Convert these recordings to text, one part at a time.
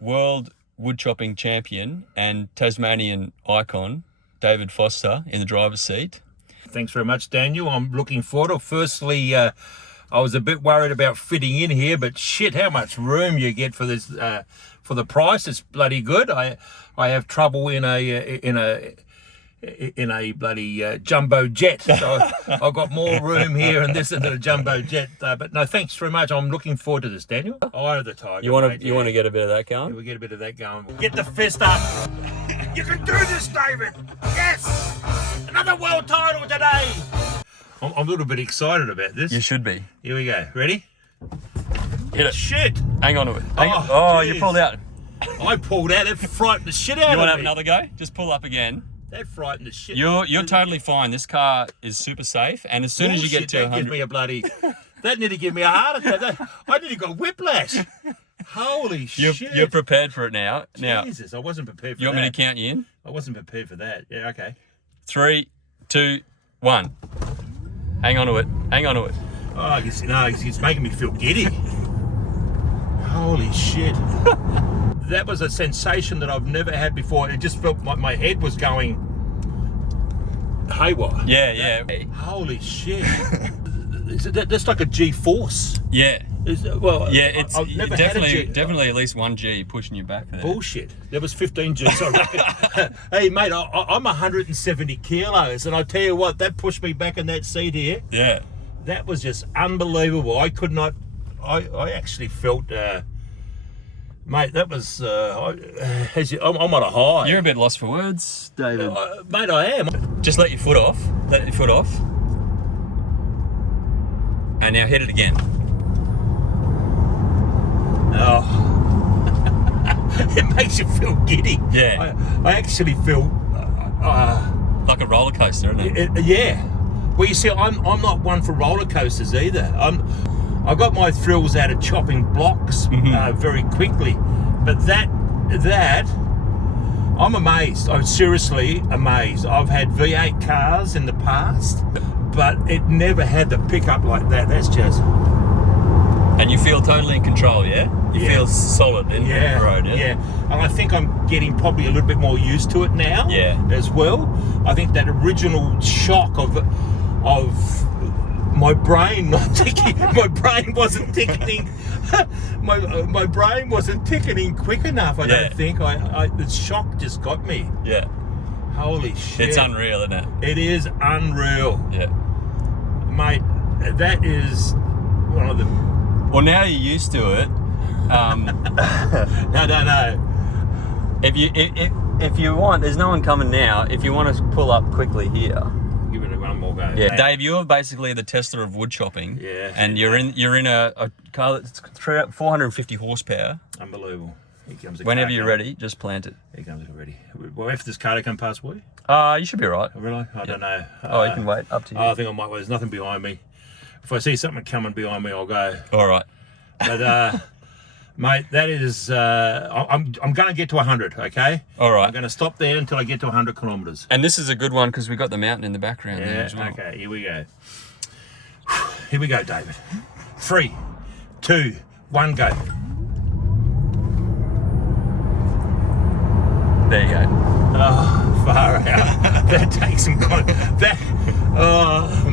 World Woodchopping Champion and Tasmanian icon, David Foster, in the driver's seat. Thanks very much, Daniel. I'm looking forward to it. Firstly, I was a bit worried about fitting in here, but shit, how much room you get for this, for the price. It's bloody good. I have trouble in a bloody jumbo jet, so I've got more room here in this than a jumbo jet. But no, thanks very much. I'm looking forward to this, Daniel. Eye of the tiger. You want to get a bit of that going? Yeah, we'll get a bit of that going. Get the fist up. You can do this, David. Yes, another world title today. I'm a little bit excited about this. You should be. Here we go. Ready? Hit it. Shit. Hang on to it. Oh, you pulled out. I pulled out. It frightened the shit out of me. You want to have another go? Just pull up again. That frightened the shit. You're totally fine. This car is super safe, and as soon as you get to 100, that gives me a bloody. That nearly give me a heart attack. I nearly got whiplash. Holy shit! You're prepared for it now. Jesus, I wasn't prepared for that. You want me to count you in? I wasn't prepared for that. Yeah, okay. 3, 2, 1. Hang on to it. Hang on to it. Oh, it's making me feel giddy. Holy shit. That was a sensation that I've never had before. It just felt like my head was going haywire. Yeah. Holy shit. That's like a G-force. Yeah. It's definitely at least 1 G pushing you back there. Bullshit. There was 15 G's, I reckon. Hey, mate, I'm 170 kilos, and I tell you what, that pushed me back in that seat here. Yeah. That was just unbelievable. I could not. I actually felt. Mate, that was. I'm on a high. You're a bit lost for words, David. Mate, I am. Just let your foot off. Let your foot off. And now hit it again. Oh. It makes you feel giddy. Yeah. I actually feel. Like a roller coaster, isn't it? Yeah. Well, you see, I'm not one for roller coasters either. I got my thrills out of chopping blocks very quickly, but that I'm amazed. I'm seriously amazed. I've had V8 cars in the past, but it never had the pickup like that. That's just. And you feel totally in control, yeah? You feel solid in the road, yeah? Yeah, and I think I'm getting probably a little bit more used to it now. Yeah. As well. I think that original shock of my brain not ticking. My brain wasn't ticketing. my brain wasn't ticketing quick enough. I don't think. The shock just got me. Yeah. Holy shit! It's unreal, isn't it? It is unreal. Yeah. Mate, that is one of the. Well, now you're used to it. No. If you want, there's no one coming now. If you want to pull up quickly here. Give it one more go. Yeah, Dave, you're basically the Tesla of wood chopping. Yeah. And you're in a car that's 450 horsepower. Unbelievable. Here comes the Whenever car you're ready, just plant it. Here comes it ready. Well, if this car to come past, will you? You should be all right. Oh, really? I don't know. You can wait. Up to you. I think I might. Well, there's nothing behind me. If I see something coming behind me, I'll go. All right. But, mate, that is. I'm going to get to 100. Okay. All right. I'm going to stop there until I get to 100 kilometres. And this is a good one because we got the mountain in the background there as well. Okay. Here we go. Here we go, David. 3, 2, 1, go. There you go. Oh, far out. That takes some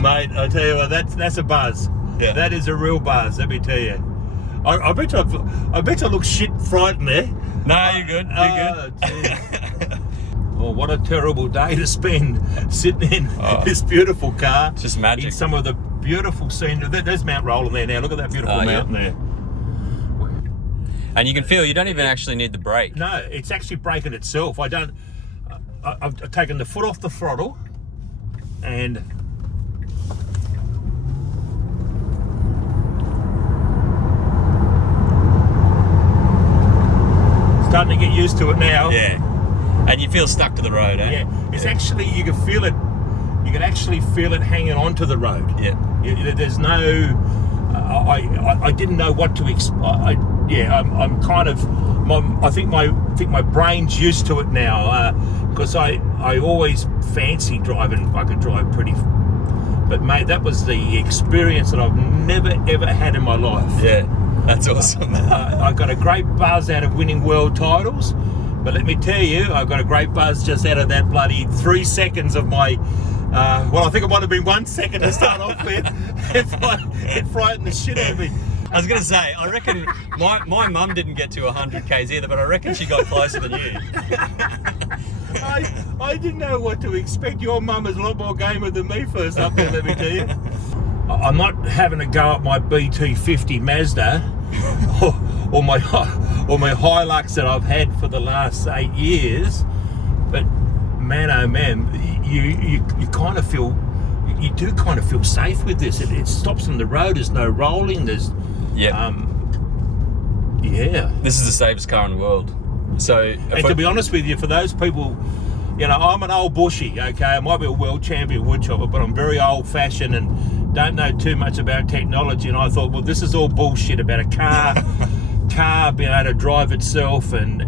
mate, I tell you what, that's a buzz. Yeah. That is a real buzz, let me tell you. I bet I look shit frightened there. No, you're good. You're good. Oh, what a terrible day to spend sitting in this beautiful car. It's just magic. In some of the beautiful scenery. There's Mount Roland there now. Look at that beautiful mountain there. And you can feel you don't even actually need the brake. No, it's actually braking itself. I've taken the foot off the throttle and starting to get used to it now. Yeah. And you feel stuck to the road, eh? Yeah. It's actually, you can feel it. You can actually feel it hanging onto the road. Yeah. There's no. I didn't know what to expect. I'm kind of. I think my brain's used to it now because I always fancy driving. I could drive pretty. But mate, that was the experience that I've never ever had in my life. Yeah. That's awesome. I got a great buzz out of winning world titles, but let me tell you, I got a great buzz just out of that bloody 3 seconds of my. Well, I think it might have been 1 second to start off with. It frightened the shit out of me. I was going to say, I reckon my mum didn't get to 100 k's either, but I reckon she got closer than you. I didn't know what to expect. Your mum is a lot more gamer than me first up there, let me tell you. I'm not having to go up my BT50 Mazda or my Hilux that I've had for the last 8 years, but man, oh man, you kind of feel, you do kind of feel safe with this. It stops on the road. There's no rolling. There's yeah. This is the safest car in the world. So, and to be honest with you, for those people, you know, I'm an old bushy. Okay, I might be a world champion woodchopper, but I'm very old-fashioned and don't know too much about technology. And I thought, well, this is all bullshit about a car being able to drive itself and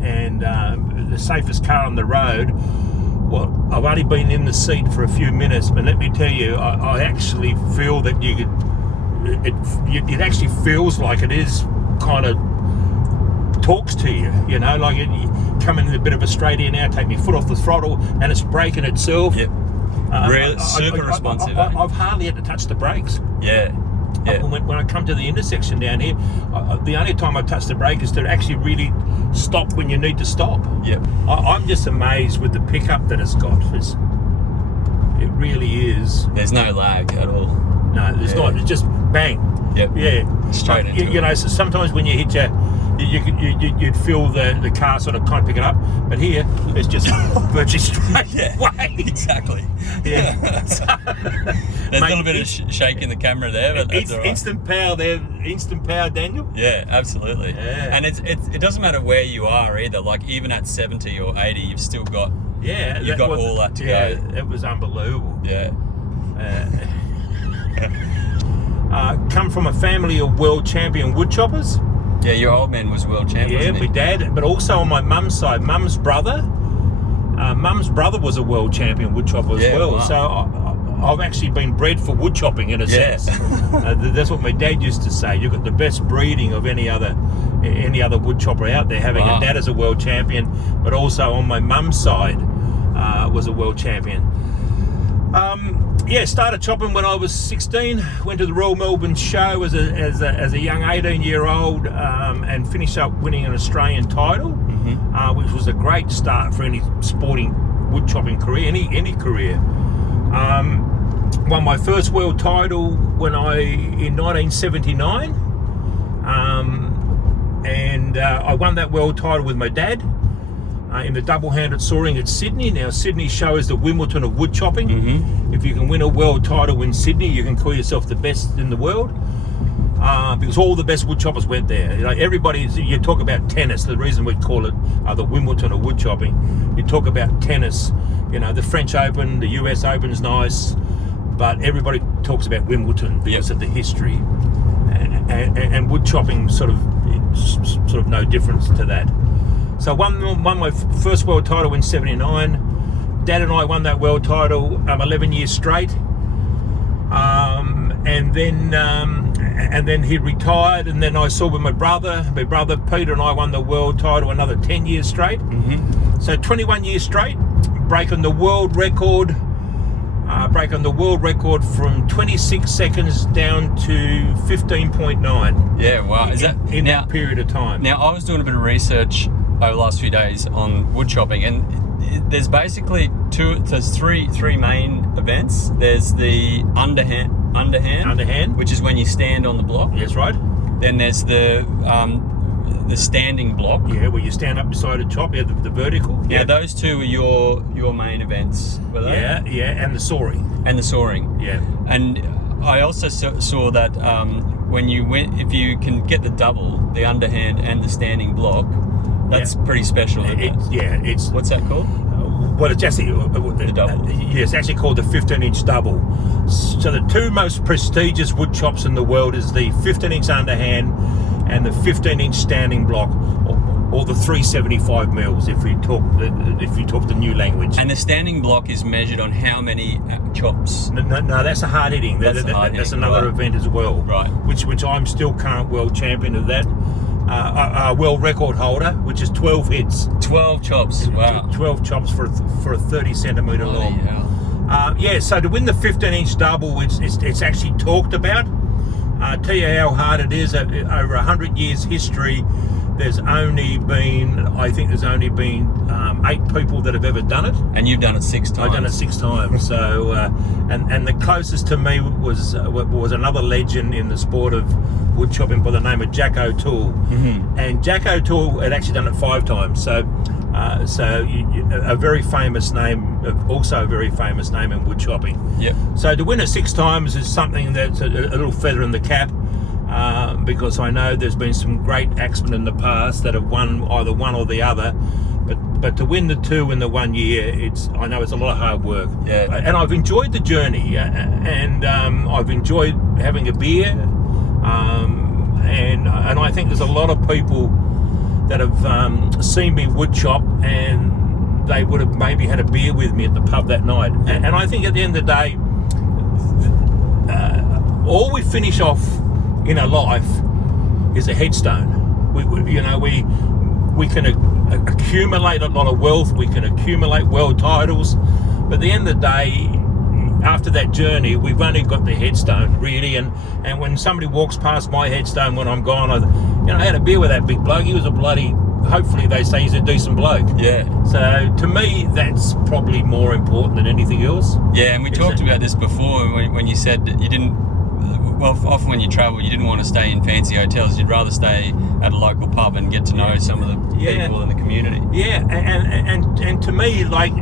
the safest car on the road. Well, I've only been in the seat for a few minutes, but let me tell you, I actually feel that you could. It actually feels like it is kind of talks to you, you know, like you come in a bit of a straight in now, take my foot off the throttle, and it's braking itself. Yep. Really super responsive. I've hardly had to touch the brakes. Yeah. Yeah. When I come to the intersection down here, the only time I touch the brake is to actually really stop when you need to stop. Yep. I'm just amazed with the pickup that it's got. It really is. There's no lag at all. No, there's not. It's just bang. Yep. Yeah. Straight into it. You know, so sometimes when you hit you'd feel the car sort of kind of pick it up, but here it's just virtually straight away. Exactly. Yeah. There's a little bit of shake in the camera there, but that's all right. Instant power there, instant power, Daniel. Yeah, absolutely. Yeah. And it doesn't matter where you are either. Like even at 70 or 80, you've still got all that to go. It was unbelievable. Yeah. Come from a family of world champion woodchoppers. Yeah, your old man was world champion. Yeah, my dad, but also on my mum's side, mum's brother was a world champion woodchopper as well. Wow. So I've actually been bred for woodchopping in a sense. That's what my dad used to say. You've got the best breeding of any other woodchopper out there, having a dad as a world champion, but also on my mum's side was a world champion. Started chopping when I was 16. Went to the Royal Melbourne Show as a young 18-year-old and finished up winning an Australian title, which was a great start for any sporting woodchopping career, any career. Won my first world title in 1979, and I won that world title with my dad. In the double-handed soaring at Sydney. Now, Sydney show is the Wimbledon of woodchopping. If you can win a world title in Sydney, you can call yourself the best in the world, because all the best woodchoppers went there. You know, you talk about tennis. The reason we call it the Wimbledon of woodchopping. You talk about tennis. You know, the French Open, the US Open's nice, but everybody talks about Wimbledon because of the history, and woodchopping sort of no difference to that. So won my first world title in '79. Dad and I won that world title 11 years straight, and then he retired. And then I saw with my brother Peter and I won the world title another 10 years straight. So 21 years straight, breaking the world record from 26 seconds down to 15.9. Yeah, wow. Is that in that period of time? Now, I was doing a bit of research over the last few days on woodchopping, and there's basically three main events. There's the underhand, which is when you stand on the block. Yes, right. Then there's the standing block. Yeah, where you stand up beside a chop. Yeah, the vertical. Yeah, those two are your main events, were they? Yeah, and the soaring. Yeah. And I also saw that if you can get the double, the underhand and the standing block, that's pretty special, isn't it? It's what's that called? Well, it's actually the double. It's actually called the 15-inch double. So the two most prestigious wood chops in the world is the 15-inch underhand and the 15-inch standing block. or the 375 mils if you talk the new language. And the standing block is measured on how many chops? No, that's a hard hitting. That's another event as well. Right. Which I'm still current world champion of that. A world record holder, which is 12 hits. 12 chops. Wow. 12 chops for a 30 centimetre long. Yeah. So to win the 15-inch double, it's actually talked about. Tell you how hard it is. Over 100 years history, there's only been 8 people that have ever done it. And you've done it 6 times. I've done it 6 times. So, and the closest to me was another legend in the sport of wood chopping by the name of Jack O'Toole. Mm-hmm. And Jack O'Toole had actually done it 5 times. So, a very famous name, also a very famous name in wood chopping. Yep. So to win it 6 times is something that's a little feather in the cap. Because I know there's been some great axemen in the past that have won either one or the other, but to win the 2 in the 1 year, I know it's a lot of hard work. Yeah. And I've enjoyed the journey, and I've enjoyed having a beer, and I think there's a lot of people that have seen me wood chop, and they would have maybe had a beer with me at the pub that night. And I think at the end of the day, all we finish off in our life is a headstone. We can accumulate a lot of wealth, we can accumulate world titles, but at the end of the day, after that journey, we've only got the headstone really. And when somebody walks past my headstone when I'm gone, I had a beer with that big bloke. He was a bloody, hopefully they say he's a decent bloke. Yeah. So to me, that's probably more important than anything else. Yeah, and we talked about this before when you said that you didn't. Well, often when you travel, you didn't want to stay in fancy hotels. You'd rather stay at a local pub and get to know some of the people in the community. Yeah, and to me, like,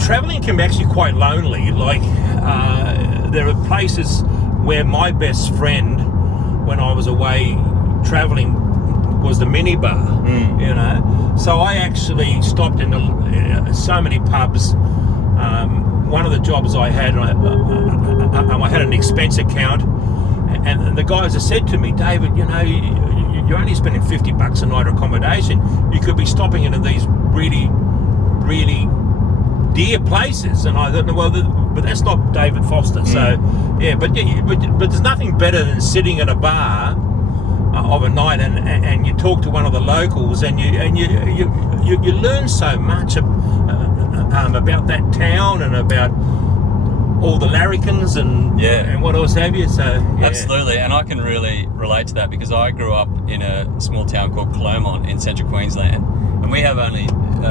traveling can be actually quite lonely. Like, there are places where my best friend, when I was away traveling, was the minibar. So I actually stopped in so many pubs. One of the jobs I had, I had an expense account, and the guys have said to me, David, you're only spending $50 a night accommodation. You could be stopping into these really, really dear places. And I thought, well, but that's not David Foster. So, but there's nothing better than sitting at a bar of a night and you talk to one of the locals and you learn so much about that town and about all the larrikins and what else have you. So absolutely, and I can really relate to that because I grew up in a small town called Clermont in central Queensland, and we have only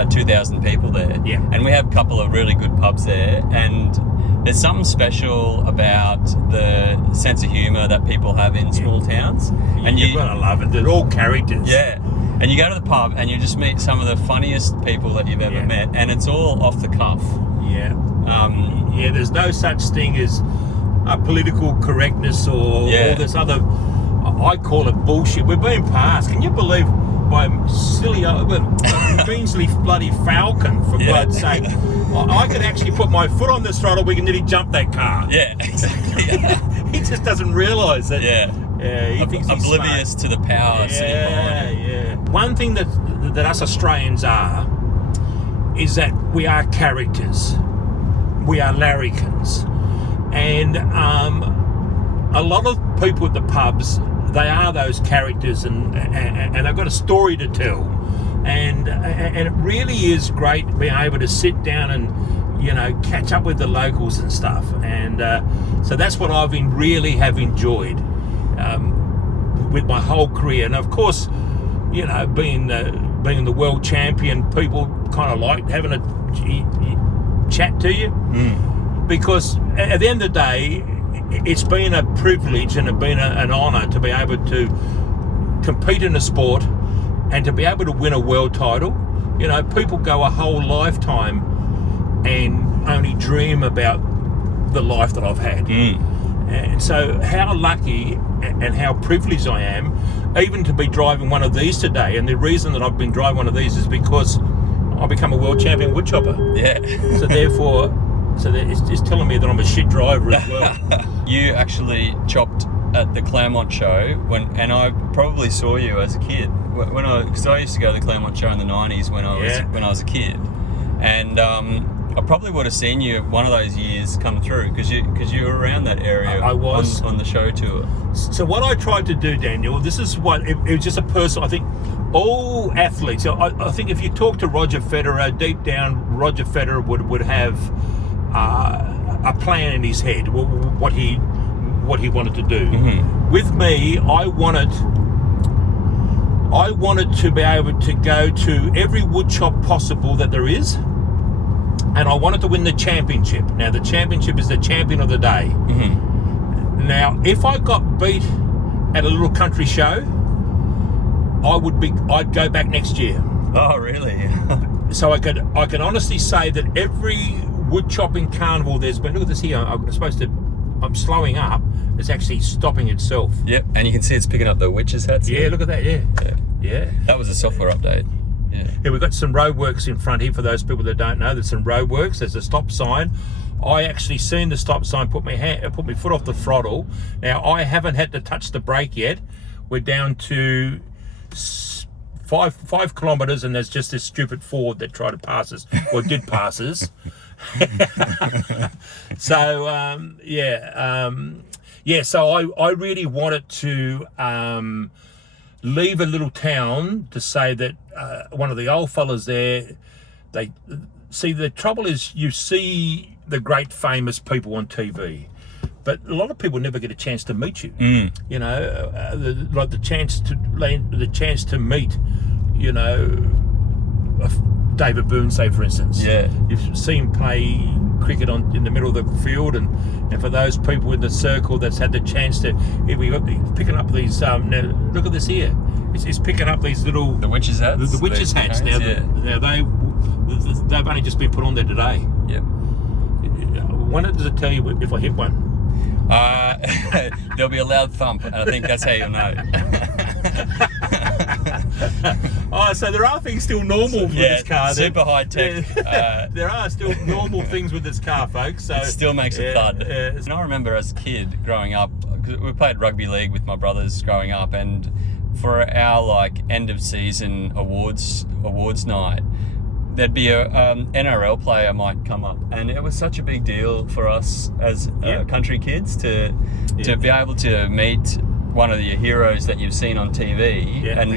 2,000 people there. Yeah. And we have a couple of really good pubs there, and there's something special about the sense of humour that people have in small towns. And you've got to love it. They're all characters. Yeah. And you go to the pub and you just meet some of the funniest people that you've ever met, and it's all off the cuff. Yeah. There's no such thing as political correctness or all this other, I call it bullshit. We're being passed. Can you believe by silly Beansley bloody Falcon, for God's sake? I could actually put my foot on the throttle, we can nearly jump that car. Yeah, exactly. He just doesn't realise that. Yeah, he thinks he's oblivious smart. to the power sitting behind him. One thing that us Australians is that we are characters. We are larrikins. And a lot of people at the pubs, they are those characters and they've got a story to tell. And it really is great being able to sit down and catch up with the locals and stuff. And so that's what I've really have enjoyed with my whole career. And of course, being the world champion, people kind of like having a chat to you, because at the end of the day, it's been a privilege and it's been an honour to be able to compete in a sport and to be able to win a world title. People go a whole lifetime and only dream about the life that I've had. And so how lucky and how privileged I am even to be driving one of these today. And the reason that I've been driving one of these is because I've become a world champion woodchopper. Yeah. So therefore, it's telling me that I'm a shit driver as well. You actually chopped at the Claremont show and I probably saw you as a kid because I used to go to the Claremont show in the 90s when I was a kid, and I probably would have seen you one of those years come through because you were around that area. I was on the show tour. So what I tried to do, Daniel, this is what it was just a personal. I think all athletes. I think if you talk to Roger Federer, deep down, Roger Federer would have a plan in his head, what he wanted to do. Mm-hmm. With me, I wanted to be able to go to every woodchop possible that there is, and I wanted to win the championship. Now, the championship is the champion of the day. Mm-hmm. Now, if I got beat at a little country show, I'd go back next year. Oh, really? So I could honestly say that every wood chopping carnival there's been. Look at this here. I'm slowing up. It's actually stopping itself. Yep, and you can see it's picking up the witches' hats. Yeah, look at that. Yeah. That was a software update. Yeah, we've got some roadworks in front here for those people that don't know. There's some roadworks. There's a stop sign. I actually seen the stop sign, put my foot off the throttle. Now, I haven't had to touch the brake yet. We're down to 5 kilometres, and there's just this stupid Ford that tried to pass us, or did pass us. So, so I really wanted to leave a little town to say that one of the old fellas there, they see, the trouble is you see the great famous people on TV, but a lot of people never get a chance to meet you. You know, the chance to meet, you know, David Boone, say, for instance. Yeah. You've seen him play cricket in the middle of the field, and for those people in the circle that's had the chance to, he's picking up these, now look at this here. He's picking up these little... The witches' hats? The witches' hats. Now, they've only just been put on there today. Yep. When does it tell you if I hit one? There'll be a loud thump, and I think that's how you'll know. Oh, so there are things still normal with this car. Super high tech. There are still normal things with this car, folks. So it still makes a thud. And I remember as a kid growing up, because we played rugby league with my brothers growing up, and for our end of season awards night, there'd be a NRL player might come up, and it was such a big deal for us as country kids to be able to meet one of your heroes that you've seen on TV, and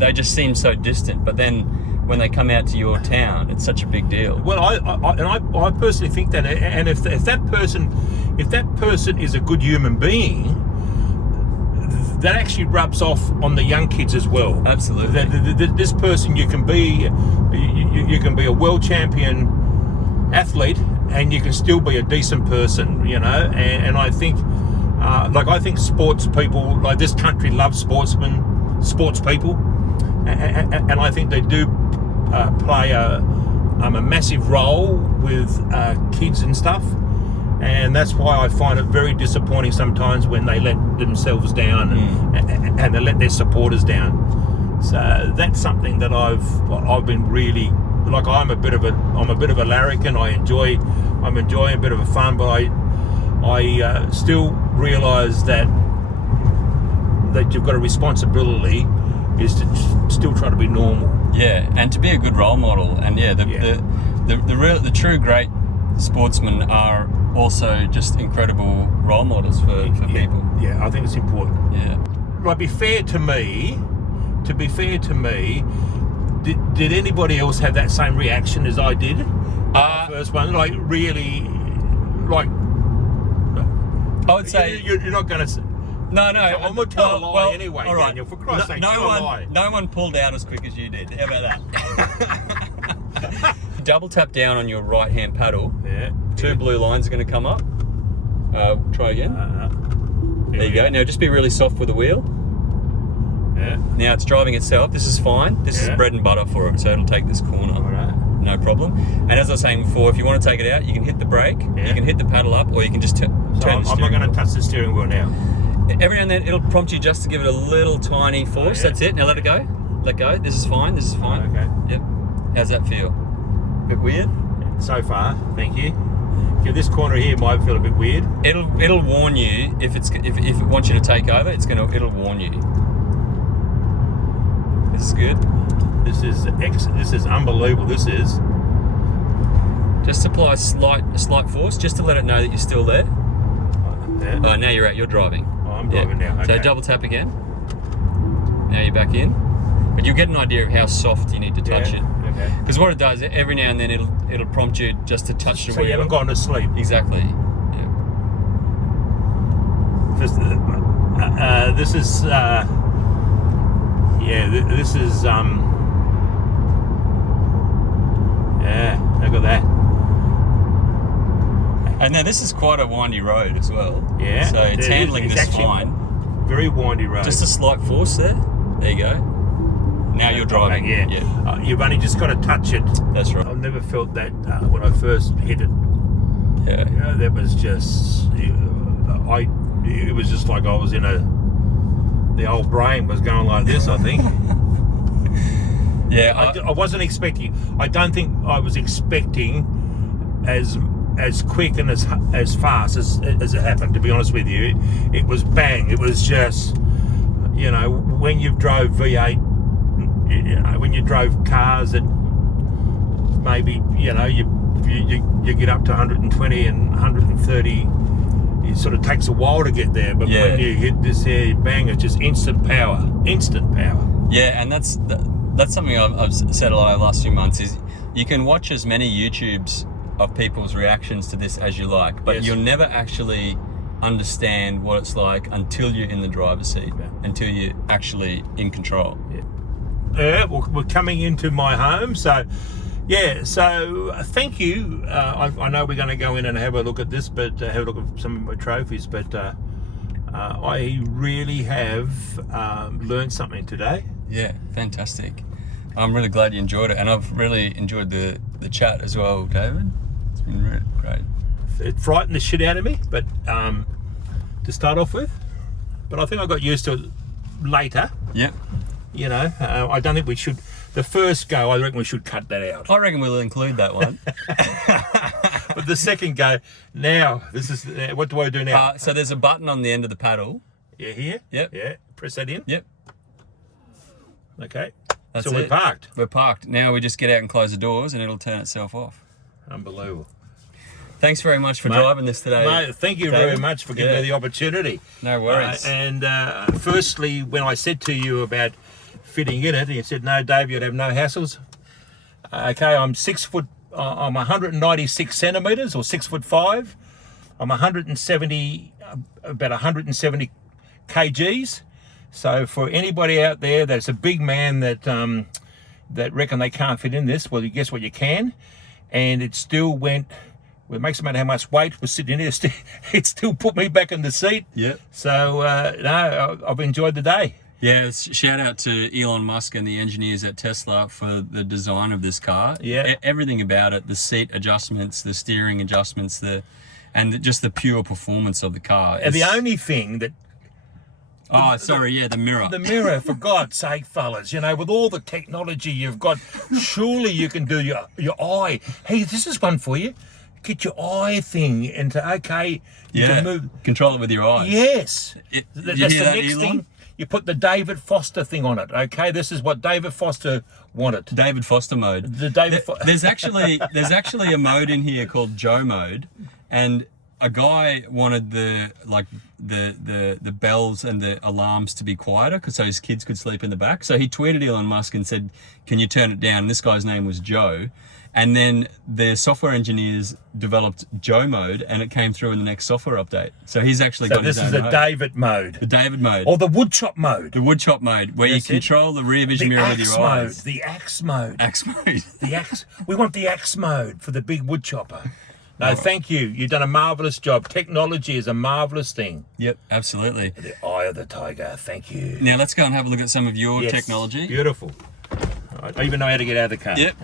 they just seem so distant, but then when they come out to your town, it's such a big deal. Well, I personally think that, and if that person is a good human being, that actually rubs off on the young kids as well. Absolutely. This person, you can be a world champion athlete, and you can still be a decent person, you know. And I think, I think sports people, like this country, love sports people, and I think they do play a massive role with kids and stuff. And that's why I find it very disappointing sometimes when they let themselves down and they let their supporters down. So that's something that I've been really, I'm a bit of a larrikin. I'm enjoying a bit of a fun, but I still realise that you've got a responsibility is to still try to be normal. Yeah, and to be a good role model. And the true great sportsmen are also just incredible role models for people. Yeah, I think it's important. Yeah. Right, to be fair to me, did anybody else have that same reaction as I did? The first one, I would say you're not going to. No. I'm going to tell a lie anyway, all right. Daniel. For Christ's sake, tell a lie. No one pulled out as quick as you did. How about that? Double tap down on your right hand paddle. Yeah. Two blue lines are going to come up. Try again. There you go. Now just be really soft with the wheel. Yeah. Now it's driving itself. This is fine. This is bread and butter for it, so it'll take this corner. All right. No problem. And as I was saying before, if you want to take it out, you can hit the brake, you can hit the paddle up, or you can just turn the steering wheel. I'm not going to touch the steering wheel now. Every now and then it'll prompt you just to give it a little tiny force. That's it. Now let it go. Let go. This is fine. This is fine. Okay. Yep. How's that feel? Bit weird? So far, thank you. Yeah, this corner here might feel a bit weird. It'll warn you if it wants you to take over. It'll warn you. This is good. This is unbelievable. This is. Just apply a slight force, just to let it know that you're still there. Yeah. Oh, now you're out. You're driving. Oh, I'm driving now. Okay. So double tap again. Now you're back in. But you'll get an idea of how soft you need to touch it. Okay. Because what it does, every now and then it'll prompt you just to touch the wheel. So you haven't gone to sleep. Exactly. Yeah. This is. This is. Yeah, look at that. And now this is quite a windy road as well. Yeah. So it's handling this fine. Very windy road. Just a slight force there. There you go. Now you're driving. Yeah. You've only just got to touch it. That's right. I've never felt that when I first hit it. Yeah. You know, that was just. It was just like I was in the old brain was going like this, I think. Yeah. I wasn't expecting. I don't think I was expecting as quick and as fast as it happened. To be honest with you, it was bang. It was just, you know, when you drove V8, you know, when you drove cars that maybe, you know, you get up to 120 and 130. It sort of takes a while to get there, but when you hit this here, bang, it's just instant power. Yeah, and that's something I've said a lot over the last few months is you can watch as many YouTubes of people's reactions to this as you like, but you'll never actually understand what it's like until you're in the driver's seat, until you're actually in control. Yeah, we're coming into my home, so thank you. I know we're going to go in and have a look at this, but have a look at some of my trophies, but I really have learned something today. Yeah, fantastic. I'm really glad you enjoyed it, and I've really enjoyed the chat as well, David. It's been really great. It frightened the shit out of me, but to start off with, but I think I got used to it later. Yeah. You know, I don't think we should. The first go, I reckon we should cut that out. I reckon we'll include that one. But the second go, now, this is, what do I do now? So there's a button on the end of the paddle. Yeah, here? Yep. Yeah, press that in? Yep. Okay. That's so it. we're parked. We're parked. Now we just get out and close the doors and it'll turn itself off. Unbelievable. Thanks very much for driving this today. Mate, thank you very much for giving me the opportunity. No worries. Firstly, when I said to you about fitting in it, you said, no, Dave, you'd have no hassles. Okay, I'm 6 foot, I'm 196 centimetres or 6'5". I'm 170, about 170 kgs. So for anybody out there that's a big man that reckon they can't fit in this, well, guess what, you can. And it still went, well, it makes no matter how much weight was sitting in there, it still put me back in the seat. Yep. So, I've enjoyed the day. Yeah, shout out to Elon Musk and the engineers at Tesla for the design of this car. Yeah. Everything about it, the seat adjustments, the steering adjustments, and just the pure performance of the car. And the only thing that... the mirror. The mirror, for God's sake, fellas, you know, with all the technology you've got, surely you can do your eye. Hey, this is one for you. Get your eye thing into, you can move. Control it with your eyes. Yes. That's the next thing. You put the David Foster thing on it, okay? This is what David Foster wanted. David Foster mode. There's actually a mode in here called Joe mode, and a guy wanted the bells and the alarms to be quieter so his kids could sleep in the back. So he tweeted Elon Musk and said, "Can you turn it down?" And this guy's name was Joe. And then the software engineers developed Joe mode, and it came through in the next software update. So he's actually got his own mode. So this is the David mode. The David mode. Or the woodchop mode. The woodchop mode, where you control the rear vision mirror with your eyes. The axe mode. Axe mode. The axe. We want the axe mode for the big woodchopper. No, thank you. You've done a marvellous job. Technology is a marvellous thing. Yep, absolutely. The eye of the tiger. Thank you. Now let's go and have a look at some of your technology. Beautiful. I even know how to get out of the car. Yep.